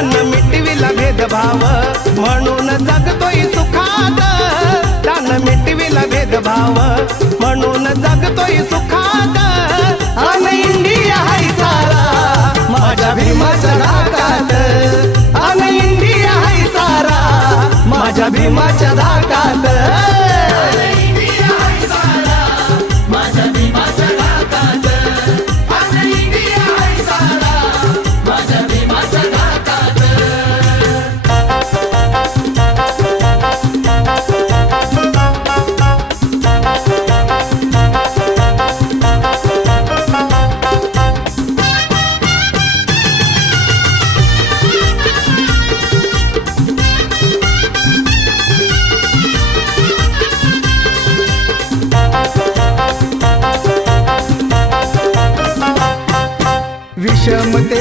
तान मिटविला भेदभाव म्हणून जगतोय सुखात, तान मिटविला भेदभाव म्हणून जगतोय सुखात। अन इंडिया हाय सारा माझ्या भीमाच्या धाकात, अन इंडिया हाय सारा माझ्या भीमाच्या धाकात। विषमते